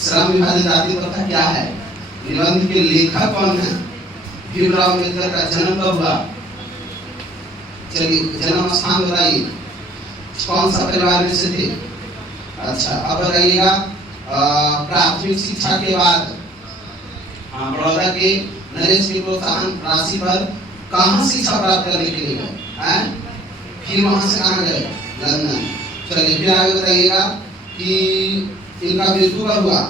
श्रम विभाजन जाति प्रथा क्या है, निबंध के लेखक कौन है, भीमराव अम्बेडकर का जन्म कब हुआ, चलिए जन्म स्थान बताइए, कौन सा परिवार में से थे। अच्छा अब बताइएगा प्राथमिक शिक्षा के बाद बड़ौदा के नरेश की प्रोत्साहन राशि पर कहाँ शिक्षा प्राप्त करने के लिए गए, फिर वहां से कहाँ गए, लंदन। चलिए फिर आगे बताइएगा कि इनका मृत्यु कब हुआ,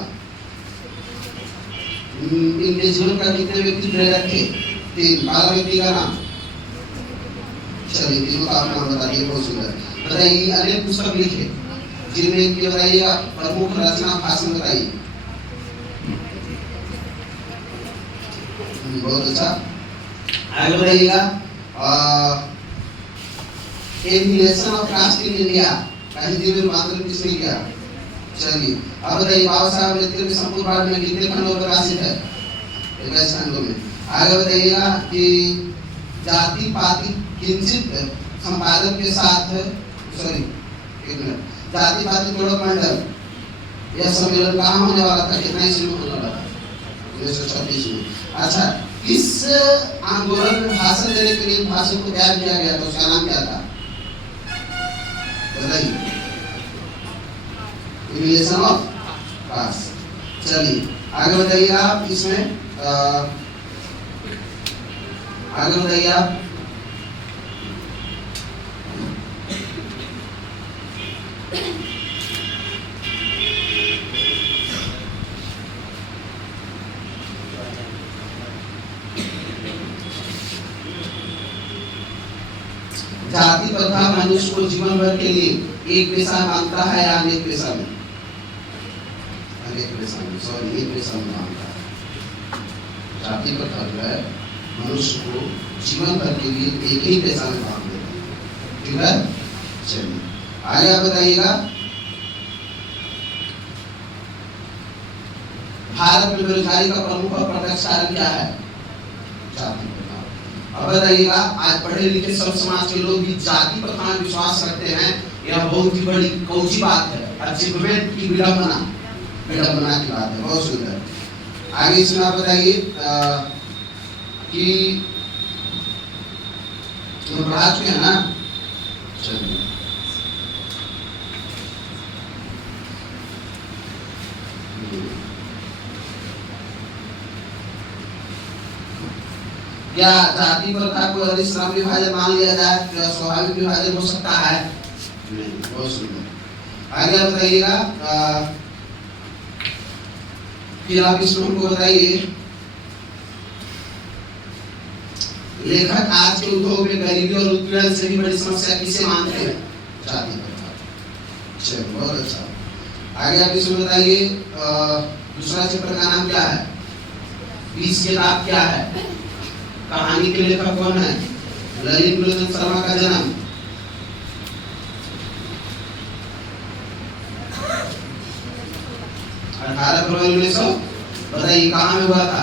इनके जीवन का कितने व्यक्ति प्रेरक थे, 3 12 व्यक्ति का नाम। चलिए तीनों का आप नाम बता दिए, बहुत सुंदर। बताइए अनेक पुस्तक लिखे, जिनमें की बताइएगा प्रमुख रचना भाषण बताइए। बहुत अच्छा। आगे बताइएगा elimination of caste in India का हिंदी में रूपांतरण किसने किया। चलिए अब बताइए बाबा साहब अम्बेडकर के संपूर्ण भारत में कितने खंडों पर प्रकाशित है, 21 खंडों में। आगे बताइएगा कि जाति पाति किंचित संपादन के साथ जाति पाति तोड़क मंडल यह सम्मेलन कहाँ होने वाला था, कितना ईस्वी में होने वाला था, 1936 में। अच्छा इस आंदोलन में भाषण देने के लिए भाषण को तैयार किया गया था, उसका नाम क्या था बताइए, एलिमिनेशन ऑफ कास्ट। चलिए आगे बताइए आप इसमें आगे बताइए आप जाति प्रथा मनुष्य को जीवन भर के लिए एक पेशा मानता है या अनेक पेशा में, अनेक पेशा में, सॉरी एक पेशा में मानता है। जाति प्रथा जो है मनुष्य को जीवन भर के लिए एक ही पेशा में बांध देता है, ठीक है। चलिए आगे आप बताइएगा भारत में बेरोजगारी का प्रमुख और प्रत्यक्ष कारण क्या है, जाति प्रथा। अब बताइएगा आज पढ़े लिखे सब समाज के लोग भी जाति प्रथा में विश्वास रखते हैं, यह बहुत ही बड़ी कौची बात है, अचीवमेंट की विडंबना की बात है, बहुत सुंदर। आगे इसमें आप बताइए कि पढ़ा चुके हैं ना। चलिए क्या जाति प्रथा को यदि श्रम विभाजन मान लिया जाए तो स्वाभाविक विभाजन हो सकता है, नहीं। बहुत सुंदर। आगे बताइएगा फिर आप इसमें हमको बताइए लेखक आज के उद्योग में गरीबी और उत्पीड़न से भी बड़ी समस्या किसे मानते हैं, जाति प्रथा। चलो बहुत अच्छा। आगे आप इसमें बताइए दूसरा चैप्टर का नाम क्या है, 20 किताब क्या है, कहानी के लेखक कौन है, ललित लोचन शर्मा का जन्म 18 फरवरी 1900 बताइए कहाँ में हुआ था।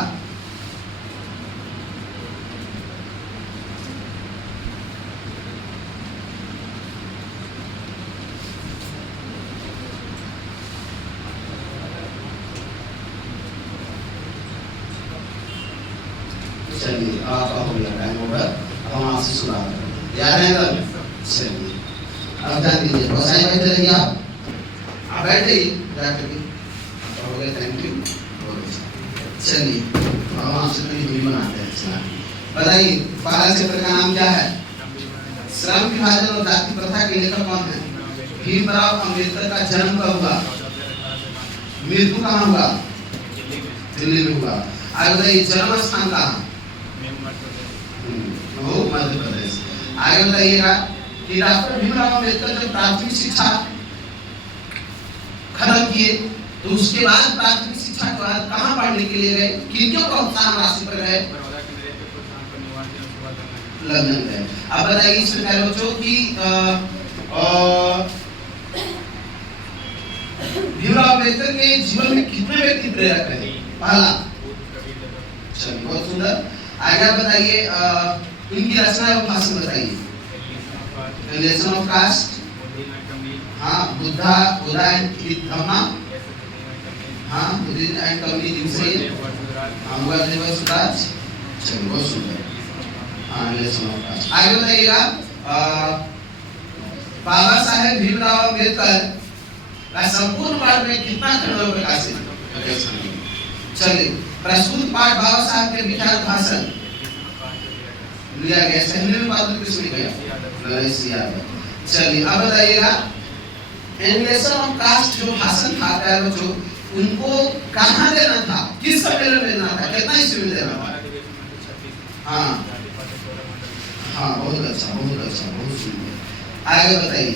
चलिए आपका हो गया टाइम ओवर, हम आपसे सुना याद है तब। चलिए अब ध्यान दीजिए, बस आए बैठे रहिए आप बैठे ही जाकर के हो गया। Thank you. चलिए हम आपसे भी बनाते हैं। बताइए पहला चैप्टर का नाम क्या है, श्रम विभाजन और जाति प्रथा के लेखक कौन है, भीमराव अम्बेडकर का जन्म कब हुआ, मृत्यु कहाँ हुआ, दिल्ली में हुआ। आगे बताइए जन्म स्थान कहाँ, मध्य प्रदेश। आगे बताइएगा कि डॉक्टर भीमराव अम्बेडकर जब प्राथमिक शिक्षा खत्म किए तो उसके बाद प्राथमिक शिक्षा के बाद कहाँ पढ़ने के लिए गए, किनके प्रोत्साहन राशि पर गए, लंदन गए। अब बताइए इसमें कह लो कि भीमराव अम्बेडकर के जीवन में कितने व्यक्ति प्रेरक रहे, पहला। चलिए बहुत सुंदर। आगे बताइए इनकी रचना एवं भाषण बताइए, एलिमिनेशन ऑफ कास्ट, हाँ बुद्धा एंड धम्मा, हाँ बुद्धिजीवी एंड कंपनी जिनसे हुआ सुराज। चलिए बहुत सुंदर। हाँ आगे बताइएगा। बाबा साहेब भीमराव अम्बेडकर का संपूर्ण पाठ में कितना खंडों प्रकाशित? चलिए प्रस्तुत पाठ बाबा साहब के विचार भाषण लिया गया। हिंदी में बात किसने किया? नरेश यादव। चलिए अब बताइएगा एनिमेशन ऑफ कास्ट जो भाषण था प्यारे बच्चों, उनको कहाँ देना था, किस सम्मेलन में देना था, कितना ईस्वी में देना था? हाँ हाँ बहुत अच्छा बहुत सुंदर। आगे बताइए।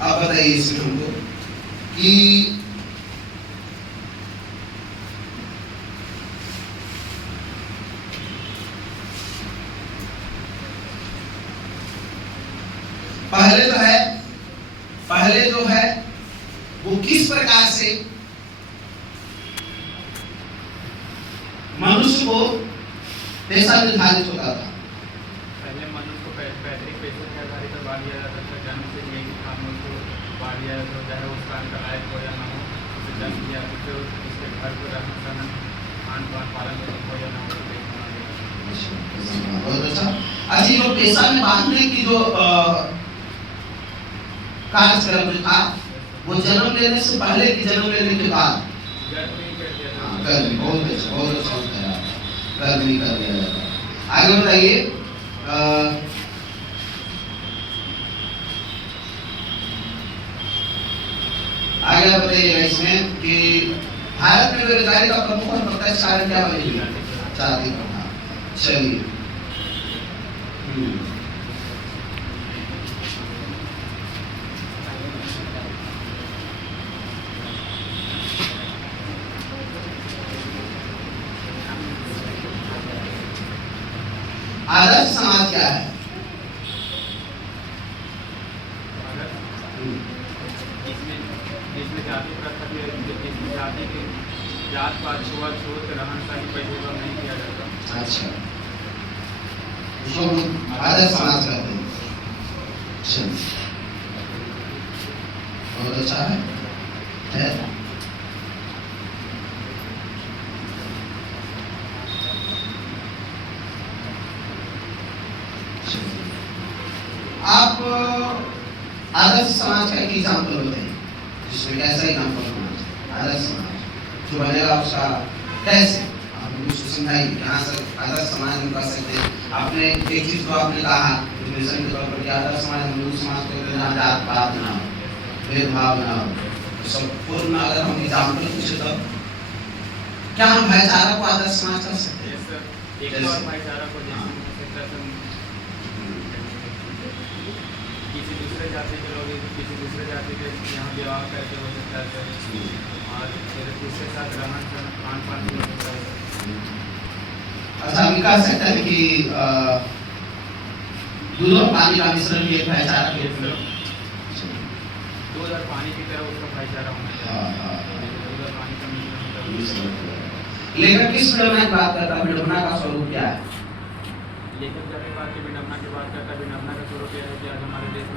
अब बताइए इसमें हमको कि पहले जो है वो किस प्रकार से मनुष्य को पैसा निर्धारित होता था? पहले मनुष्य को पैतृक पैसे के आधारित पर बांट दिया जाता था। जन्म से यही काम उसको बांट दिया जाता, चाहे उसका अंक लायक हो या ना हो, उसे जन्म दिया तो उसके घर को रहना सहन खान पान पालन हो या ना हो। बहुत अच्छा। अच्छा जो पैसा में बांटने की जो कार्यक्रम था वो जन्म लेने से पहले की जन्म लेने के बाद बहुत अच्छा कर दिया जाता। आगे बताइए। आगे बताइएगा इसमें कि भारत में बेरोजगारी का प्रमुख और प्रत्यक्ष कारण क्या बनेगा? जाति प्रथा। चलिए आदर्श समाज क्या है? इसमें जाति प्रथा की जाति के जात पात छुआछूत रहन सहन पर नहीं किया जाता। अच्छा इसको आदर्श समाज कहते हैं। बहुत अच्छा है। आप आदर्श समाज का एक एग्जाम्पल बताइए जिसमें कैसा एग्जाम्पल होना चाहिए? आदर्श समाज जो बनेगा उसका कैसे आप मुझे समझाइए। कहाँ से आदर्श समाज में कर सकते हैं? आपने एक चीज तो आपने कहा डिफिनेशन के तौर पर कि आदर्श समाज हिंदू समाज को ना जात पात ना हो, भेदभाव ना हो, तो संपूर्ण अगर हम एग्जाम्पल पूछे तो क्या हम भाईचारा को आदर्श समाज कर सकते हैं? भाईचारा को किसी दूसरे जाति के लोग किसी दूसरे जाति के यहाँ विवाह करके हो सकता है और दूसरे साथ रहन सहन खान पान भी हो सकता है। अच्छा हम कह सकते हैं कि दूध और पानी का मिश्रण भी एक भाईचारा के रूप में दूध और पानी की तरह उसका भाईचारा होना चाहिए। दूध और पानी का मिश्रण। लेकिन किस विडंबना की बात करता है? विडंबना का स्वरूप क्या है? लेकिन जब एक बात की विडंबना की बात करता है, विडंबना का स्वरूप यह है कि आज हमारे देश में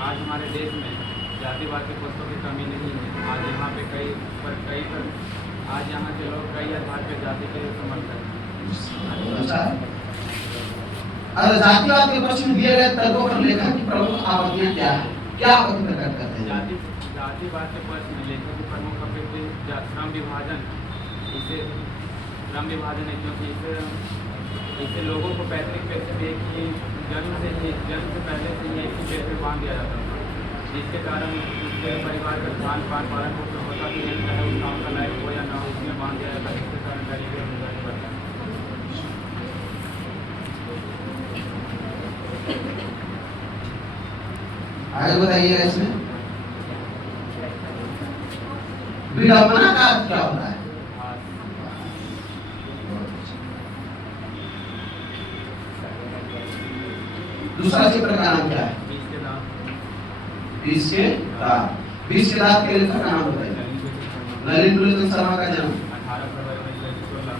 आज हमारे देश में जातिवाद के पुस्तकों की कमी नहीं है। आज यहाँ पे कई पर आज यहाँ के लोग कई आधार पर जाति के समर्थन हैं। अगर जातिवाद के पक्ष में दिए गए तर्कों पर लेखक की प्रमुख आपत्तियां क्या है? क्या आपत्ति प्रकट करते हैं? जातिवाद के पक्ष में लेखक की प्रमुख आपत्ति श्रम विभाजन। इसे श्रम विभाजन है क्योंकि इससे लोगों को पैतृक पैसे दे कि जन्म से पहले से ही एक ही पैसे बांध दिया जाता था, जिसके कारण उसके परिवार का खान पान पालन पोषण होता कि नहीं, चाहे उस काम का लायक हो या ना हो, उसमें बांध दिया जाता, जिसके कारण गरीबी और बेरोजगारी बढ़ता है। आगे बताइएगा इसमें विडंबना का अर्थ क्या होता है? दूसरा चित्र का नाम क्या है? बीस के दांत। बीस के दांत के लेखक का नाम बताइए। ललित दुर्योधन शर्मा का जन्म 18 फरवरी 1916।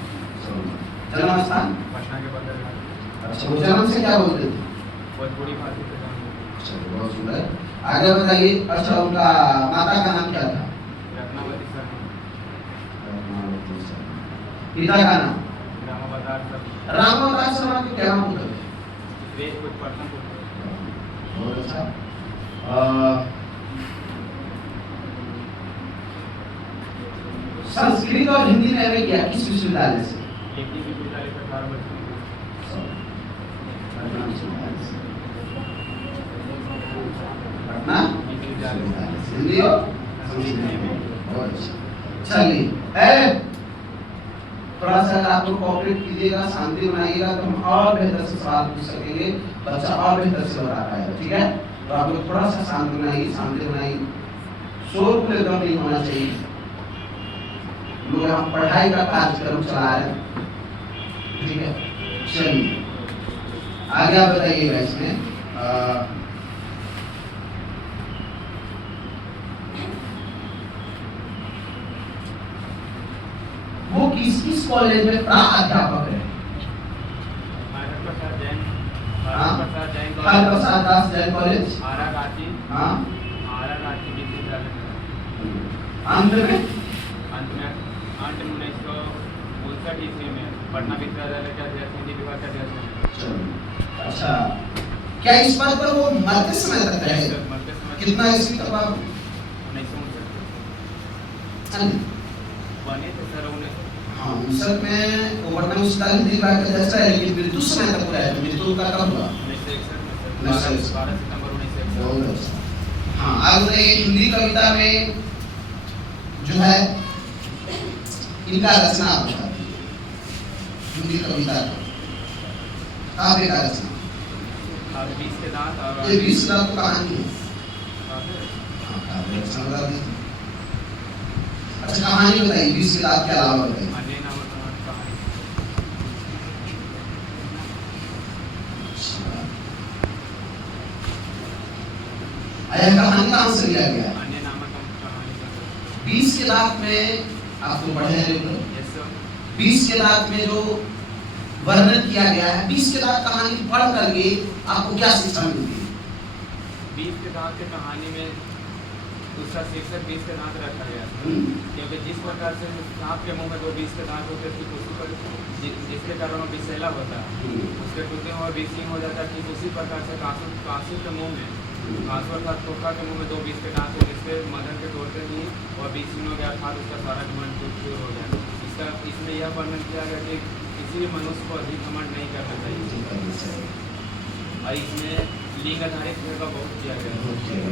जन्म स्थान पटना के बदल। अच्छा वो जन्म से क्या बोलते थे? बहुत बड़ी बात है। चलो बहुत सुंदर। आगे बताइए। अच्छा, उनका माता का नाम क्या था? रत्नावती शर्मा। पिता का नाम? रामावतार शर्मा। रामावतार शर्मा के क्या नाम होता है? देश कुछ पर्सन को। बहुत अच्छा। संस्कृत और हिंदी में एमए किया किस विश्वविद्यालय से? एक ही विश्वविद्यालय का 4 वर्ष। पटना हिंदी और संस्कृत में। बहुत अच्छा। चलिए, थोड़ा सा आप लोग कोऑपरेट कीजिएगा, शांति बनाइएगा, तो हम और बेहतर से सवाल पूछ सकेंगे, बच्चा और बेहतर से बता पाएगा। ठीक है, तो आप लोग थोड़ा सा शांत बनाइए, शांति बनाइए, शोर एकदम नहीं होना चाहिए। लोग हम पढ़ाई का कार्यक्रम चला रहे हैं। ठीक है, चलिए आगे आप बताइएगा। इसमें वो किस कॉलेज में प्राध्यापक है? प्रसाद जैन। हर प्रसाद दास जैन कॉलेज, आरा रांची। हाँ, आरा रांची विश्वविद्यालय। अंत में 1959 ईस्वी में पटना विश्वविद्यालय का अध्यक्ष, हिंदी विभाग का अध्यक्ष। अच्छा, क्या इस बात पर वो मरते समय तक रहे? कितना ईस्वी तक आप? 1959 बने थे सर। 59 में वो पटना विश्वविद्यालय हिंदी विभाग का अध्यक्ष है, लेकिन मृत्यु समय तक रहे। मृत्यु का कब हुआ? 1961 में सर, 12 सितंबर 1961। हाँ, अब हिंदी कविता में जो है इनका रचना बता दी। हिंदी कविता काव्य का रचना, और 20 के दांत और ये 20 दांत तो कहानी है। हाँ, काव्य रचना बता दी। अच्छा, कहानी बताइए 20 के दांत के अलावा बताइए। अन्य नामक कहानी। यह कहानी कहाँ से लिया गया? अन्य नामक कहानी। 20 के दांत में आपको पढ़े हैं जो 20 के दांत में जो वर्णन किया गया है, 20 के दांत कहानी पढ़ करके आपको क्या शिक्षा मिलती है? 20 के दांत की कहानी में दूसरा शीर्षक 20 के दांत रखा गया, क्योंकि जिस प्रकार से सांप के मुंह में 20 के दांत होते हैं, उसी पर जिसके कारण वो विषैला होता है, उसके टूटे हुए 20 सिंह हो जाता है। ठीक उसी प्रकार से कासू के मुंह में, कासू अर्थात तोका के मुंह में 20 के दांत हो, जिसके मदन के तोड़ते ही वह 20 सिंह हो गया, अर्थात उसका सारा घमंड दूर हो गया। इसमें यह वर्णन किया गया कि किसी भी मनुष्य को अधिक घमंड नहीं करना चाहिए। और इसमें लिंग आधारित भेदभाव का बहुत किया गया है,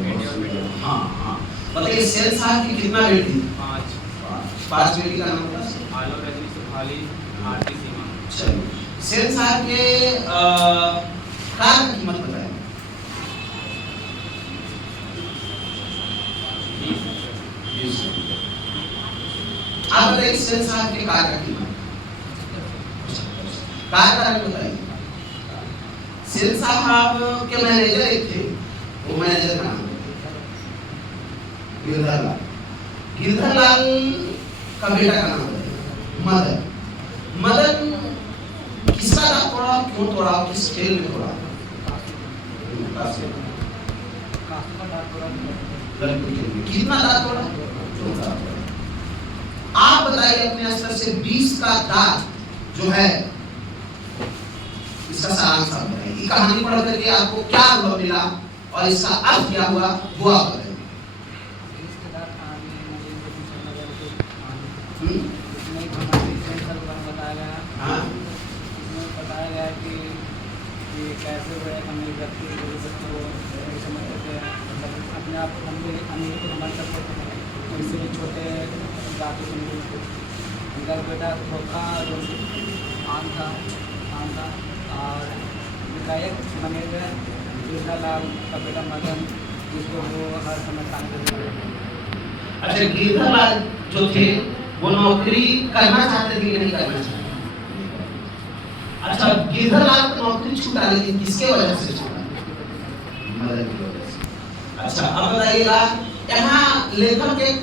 बेटे और बेटी। हाँ हाँ, बताइए सेन साहब की कितना बेटी? 5 बेटी का नाम बता। आलो, रजनी, सुखाली, आरती, सीमा। चलिए, सेन साहब के कार की कीमत बताइए। 20। आप बताइए सेन साहब के कार का कीमत, कार का रंग बताइए। सेन साहब के मैनेजर एक थे, वो मैनेजर का नाम गिरधर लाल। गिरधर लाल का बेटा का नाम बताइए। मदन। मदन किसका दांत तोड़ा, क्यों तोड़ा, किस खेल में तोड़ा? कितना दांत तोड़ा? आप बताइए अपने स्तर से 20 का दांत जो है, इसका सारांश आप बताइए। ये कहानी पढ़ करके आपको क्या अनुभव मिला और इसका अर्थ क्या हुआ, वो आप बताइए। बताया गया कि कैसे वो एक अमीर व्यक्ति को समझते थे, मतलब अपने आप अमीर को समझ सकते थे, इसलिए छोटे जाति के लोगों को। उनका बेटा धोखा आम था और विधायक बने थे गिरधर लाल का बेटा मदन, जिसको वो हर समय काम करते थे। अच्छा, गिरधर लाल जो थे वो नौकरी करना चाहते थे कि नहीं करना चाहते? अच्छा, गिरधर लाल को नौकरी छूटा, लेकिन किसके वजह से छूटा? मदन की वजह से। अच्छा, अब बताइएगा, यहाँ लेखक एक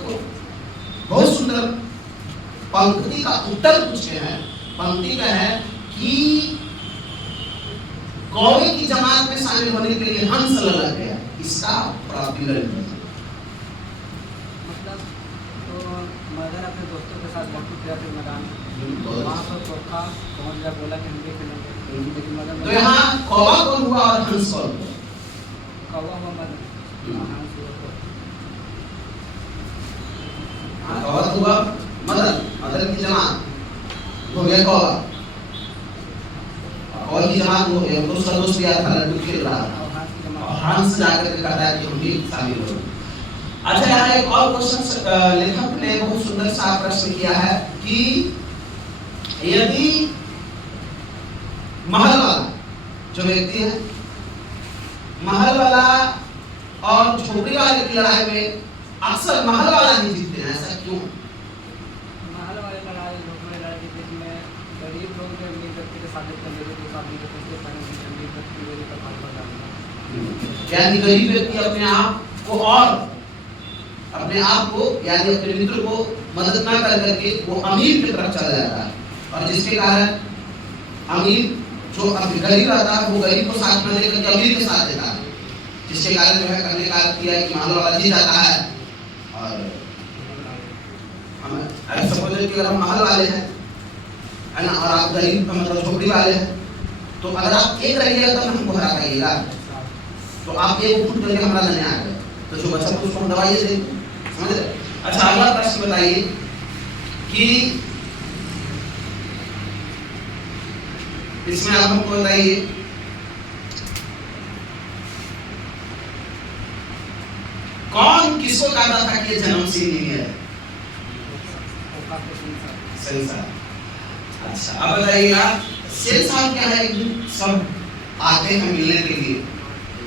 बहुत सुंदर पंक्ति का उत्तर पूछे हैं। पंक्ति का है कि कौवे की जमात में शामिल होने के लिए हंस लग गया। इसका आपकी लड़की? मतलब तो मदर अपने दोस्तों के साथ लड़की खेला थे मैदान में, बहुत वहाँ अच्छा। पर चौका पहुँच गया, बोला कि हम भी खेलेंगे, लेकिन मदर तो यहाँ कौवा कौन हुआ और हंस कौन हुआ? कौवा हुआ मदर, हंस हुआ कौवा। कौवा हुआ मदर, मदर की जमात हो गया कौवा, कौवा की जमात हो गया, उसका दोस्त गया था लड्डू खेल रहा था, और हंस की और जमात हंस जाकर के कहता है कि हम भी शामिल हो। अच्छा, यहाँ एक और क्वेश्चन लेखक ने बहुत सुंदर सा प्रश्न किया है कि यदि महल वाला जो व्यक्ति है, महल वाला और झोपड़ी वाले की लड़ाई में अक्सर महल वाला ही जीतते हैं, ऐसा क्यों? महल वाले लड़ाई लोग में लड़ाई के बीच में गरीब लोग जो अमीर व्यक्ति के साथ कर लेते तो साथ में उसके पहले अमीर व्यक्ति मेरे का फाल पर डालना, यानी गरीब व्यक्ति अपने आप को यानी अपने मित्र को मदद ना कर करके वो अमीर की तरफ चला जाता है, और जिसके कारण अमीर जो गरीब रहता है वो गरीब को साथ में लेकर के अमीर के साथ देता है, जिसके कारण जो है करने का किया कि महल वाला जीत जाता है। और हम सपोज कि अगर हम महल वाले हैं, है ना, और आप गरीब मतलब झोपड़ी वाले हैं, तो अगर आप एक रहिएगा तब हमको हरा पाइएगा, तो आप एक फुट करके हमारा लेने आ गए, तो जो बच्चा उसको हम दवाइए देंगे, समझ रहे? अच्छा, अगला प्रश्न बताइए कि इसमें आप हमको बताइए कौन किसको कहता था कि ये जन्मसिंह नहीं है? सही साहब। अच्छा, अब बताइएगा सेठ साहब क्या है, सब आते हैं मिलने के लिए,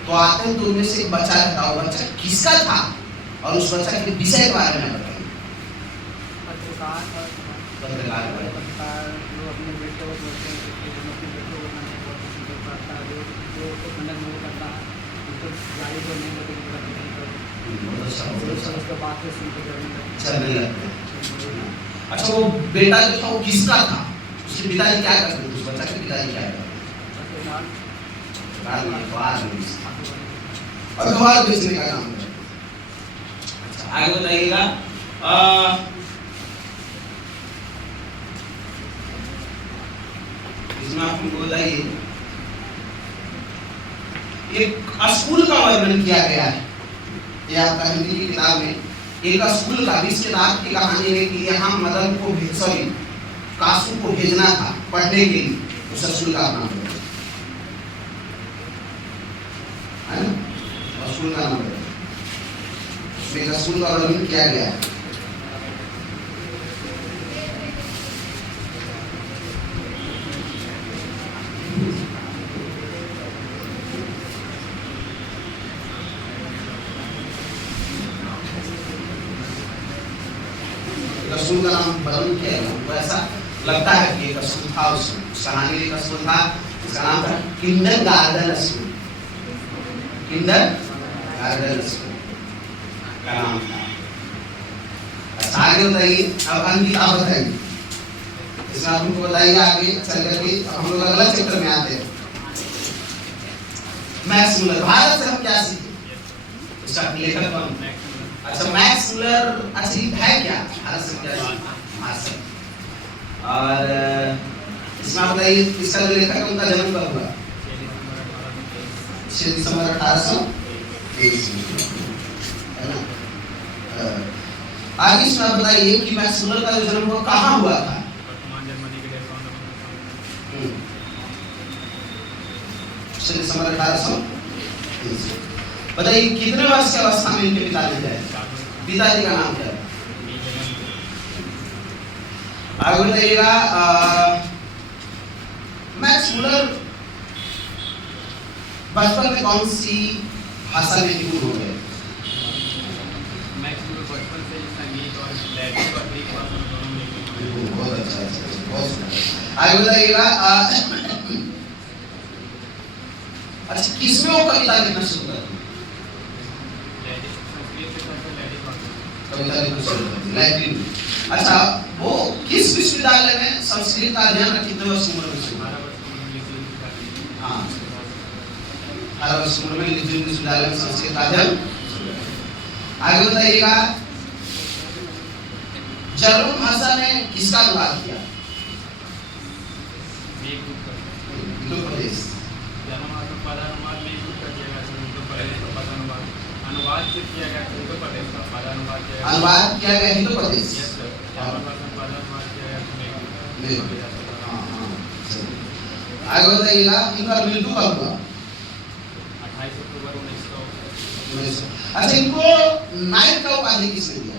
तो आते हैं तो उनमें से एक बच्चा रहता, वो बच्चा किसका था और उस बच्चा के विषय के बारे में बताइए। पत्रकार जो अपने बेटे को बोलते हैं कि हम अपने बेटे को बनाने बहुत पसंद करता है, जो मेहनत नहीं करता है, उनको गाड़ी जो नहीं लगेगी उसके बाद से सुनते चलने लगते हैं। अच्छा, वो बेटा जो था वो किसका था? उसके पिताजी क्या करते थे? उस बच्चा के पिताजी क्या करते थे? अखबार बेचने का काम करते। अच्छा, आगे बताइएगा इसमें आप हमको बताइए एक स्कूल का वर्णन किया गया है, ये आपका हिंदी की किताब में एक स्कूल का 20 किताब की कहानी है कि यहाँ मदन को कासू को भेजना था पढ़ने के लिए, उस स्कूल का नाम है ना, स्कूल का नाम है, उसमें एक स्कूल का वर्णन किया गया है। स्कूल का नाम वर्णन किया गया, तो ऐसा लगता है कि एक स्कूल था, उस कहानी एक स्कूल था, उसका नाम था किंडरगार्टन स्कूल, किंडरगार्टन स्कूल का नाम था। अच्छा, आगे बताइए, अब अंकिता बताइए, इसमें आप हमको बताइए आगे चल करके हम लोग अगला चैप्टर में आते हैं। मैक्स मूलर, भारत से हम क्या सीखे? उसका लेखक कौन? अच्छा, मैक्स मूलर असली है क्या? भारत से क्या सीखे? और इसमें बताइए इसका जो लेखक है उनका जन्म कब हुआ? 6 दिसंबर 1823 में, है ना। आगे इसमें आप बताइए कि मैक्स मूलर का जो जन्म हुआ कहाँ हुआ था? 6 दिसंबर 1823। बताइए कितने वर्ष की अवस्था में इनके पिताजी थे? पिताजी का नाम क्या है? आगे बताइएगा मैक्स मूलर बचपन में कौन सी भाषा में निपुण हो गए? मैक्स मूलर बचपन से संगीत और लैटिन और ग्रीक भाषा दोनों में बहुत अच्छा, बहुत सुंदर। आगे बताइएगा अच्छा, किसमें वो कविता लिखना शुरू कर दी? कविता लिखना शुरू कर दी लैटिन। अच्छा, वो किस विश्वविद्यालय में संस्कृत का अध्ययन कितने वर्ष उम्र में शुरू? हाँ, 18 वर्ष उम्र में लिखित विश्वविद्यालय में संस्कृत का अध्ययन। आगे बताइएगा, जर्मन भाषा में किसका अनुवाद किया? उत्तर प्रदेश। अनुवाद किया गया हिंदू प्रदेश। आगे बताइएगा, इनका मृत्यु कब हुआ? 28 अक्टूबर 1900। अच्छा, इनको नाइट का उपाधि किसने दिया?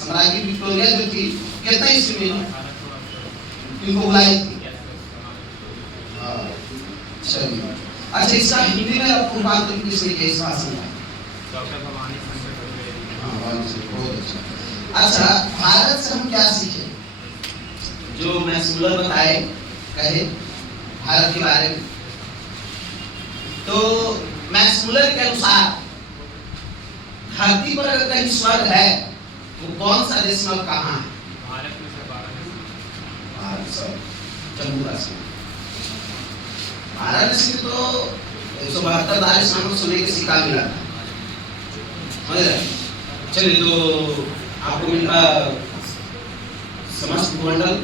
सम्राज्ञी विक्टोरिया जो थी, कितना ईस्वी में इनको बुलाई थी? चलिए, अच्छा इसका हिंदी में रूपांतरण किसने किया इस भाषण का? डॉक्टर भवानी शंकर। बहुत अच्छा। अच्छा, भारत से हम क्या सीखे? जो मैक्समुलर बताए कहे भारत के बारे में, तो मैक्समुलर के अनुसार धरती पर अगर कहीं स्वर्ग है तो कौन सा देश में कहाँ है? भारत में से भारत, जम्मू कश्मीर। वाराणसी में तो 172 दार इस्लाम सोने के सिक्का मिला था। चलिए, तो आपको मिला समस्त भूमंडल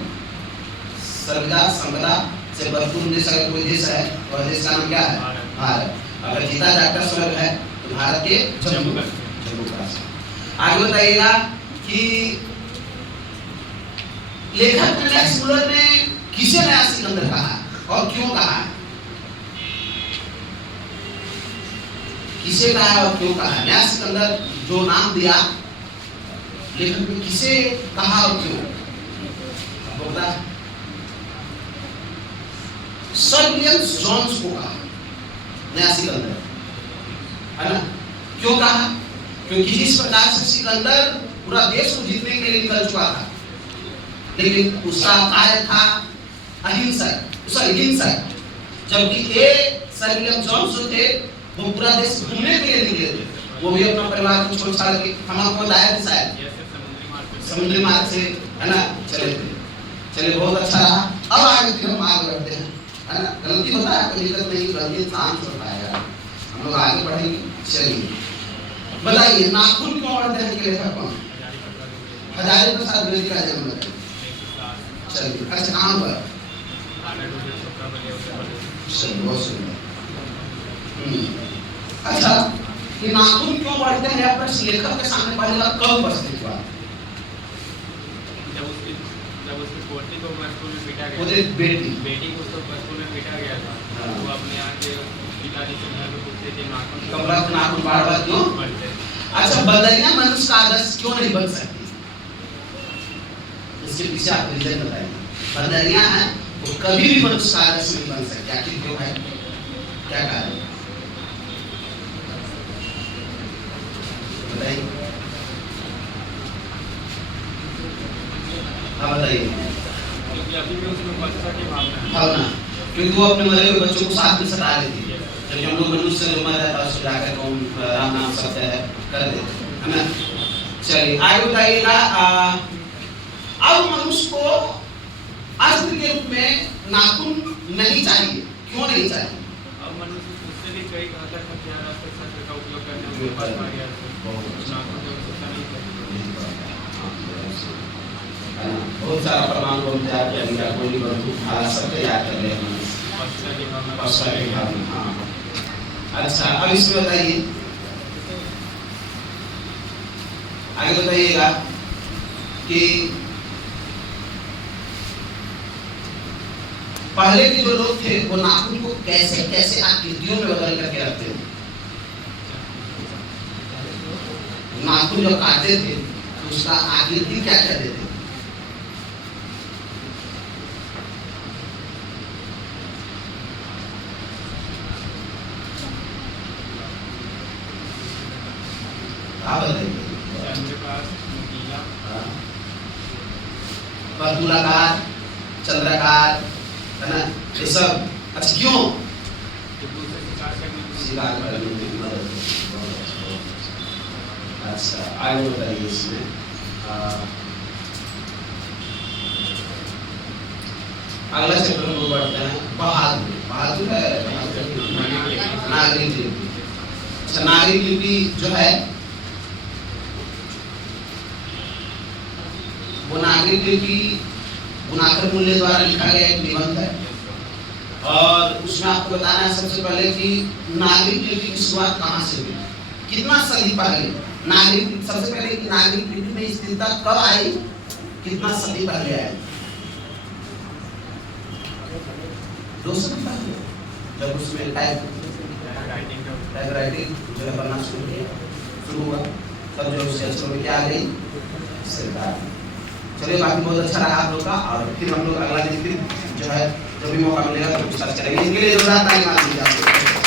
सर्वदा संपदा से भरपूर देश। अगर कोई देश है तो देश का नाम क्या है? भारत। अगर जीता जागता स्वर्ग है तो भारत के जम्मू कश्मीर। आगे बताइएगा कि लेखक मैक्समुलर ने किसे नया सिकंदर कहा और क्यों कहा? किसे कहा और क्यों कहा? नया सिकंदर जो नाम दिया लेखक ने किसे कहा और क्यों? आपको पता है? सर विलियम जॉन्स को कहा नया सिकंदर, है ना? क्यों कहा? क्योंकि जिस प्रकार से सिकंदर पूरा देश को जीतने के लिए निकल चुका था, लेकिन उसका कार्य था हिंसक, जबकि ये सर विलियम जॉन्स जो थे वो पूरा देश घूमने के लिए निकले थे। वो भी अपना परिवार को छोड़ छाड़ के, हम आपको बताया था शायद, समुद्री मार्ग से, है ना, चले थे। चलिए, बहुत अच्छा रहा। अब आगे फिर हम आगे बढ़ते हैं, है ना? गलती होता है, कोई दिक्कत नहीं, गलती शांत होता है, हम लोग आगे बढ़ेंगे। चलिए, बताइए नाखून क्यों बढ़ते हैं? लेखक कौन? हजारी प्रसाद द्विवेदी का जन्म है। चलिए, अच्छा कहाँ पर? बहुत सुंदर। अच्छा, ये नाखून क्यों बढ़ते हैं? आप लेखक के सामने पहली बार कब उपस्थित हुआ? जब उसकी पोती को बचपन में पीटा गया, बेटी को तो बचपन में पीटा गया था। वो अपने यहाँ के पिताजी से घर में पूछते थे नाखून बार-बार क्यों बढ़ते हैं? अच्छा, बदरिया मनुष्य का आदर्श क्यों नहीं बन सकती? इसके पीछे आप रीजन बताइए। बदरिया है वो कभी भी मनुष्य का आदर्श नहीं बन सकती, आखिर क्यों है? क्या कारण है बताइए? हाँ बताइए। क्योंकि अभी भी उसमें बच्चा की भावना है, क्योंकि वो अपने मरे हुए बच्चों को साथ में सता लेती है। जब हम लोग मनुष्य से मर जाता है उसको जाकर कौन राम नाम सत्य है कर देते, है ना? चलिए, आगे बताइएगा, अब मनुष्य को अस्त्र के रूप में नाखून नहीं चाहिए, क्यों नहीं चाहिए? अब मनुष्य उससे भी कई घातक हथियार शस्त्र का उपयोग करने के बाद आ गया है। बहुत सारा प्रमाण बम तैयार किया गया, कोई बंदूक भाला सब तैयार कर लिया मनुष्य। अच्छा, अब इसमें बताइए, आगे बताइएगा कि पहले के जो लोग थे वो नाखून को कैसे कैसे आकृतियों में बदल करके रखते थे। नाखून जब काटते थे तो उसका आकृति क्या क्या देते थे? वर्तुलाकार, चंद्राकार, है ना, ये सब। अच्छा, क्यों? शिकार करने में मदद। अच्छा, आगे बताइए इसमें। अगला चैप्टर में बढ़ते हैं। बहादुर है नागरिक लिपि। अच्छा, नागरिक लिपि जो है वो नागरिक लिपि गुणाकर मूल्य द्वारा लिखा गया एक निबंध है और उसमें आपको बताना है सबसे पहले कि नागरिक लिपि की शुरुआत कहाँ से हुई, कितना सदी पहले नागरिक, सबसे पहले कि नागरिक लिपि में स्थिरता कब आई, कितना सदी पहले आई। 2 सदी पहले जब उसमें टाइप राइटिंग जो है बनना शुरू हुआ तब जो उससे अक्षरों में क्या आ गई सरकार। चलिए बाकी बहुत अच्छा रहा आप लोग का, और फिर हम लोग अगला दिन फिर जो है जब भी मौका मिलेगा तो विस्तार करेंगे। इनके लिए जोरदार ताली मार दीजिए आप लोग।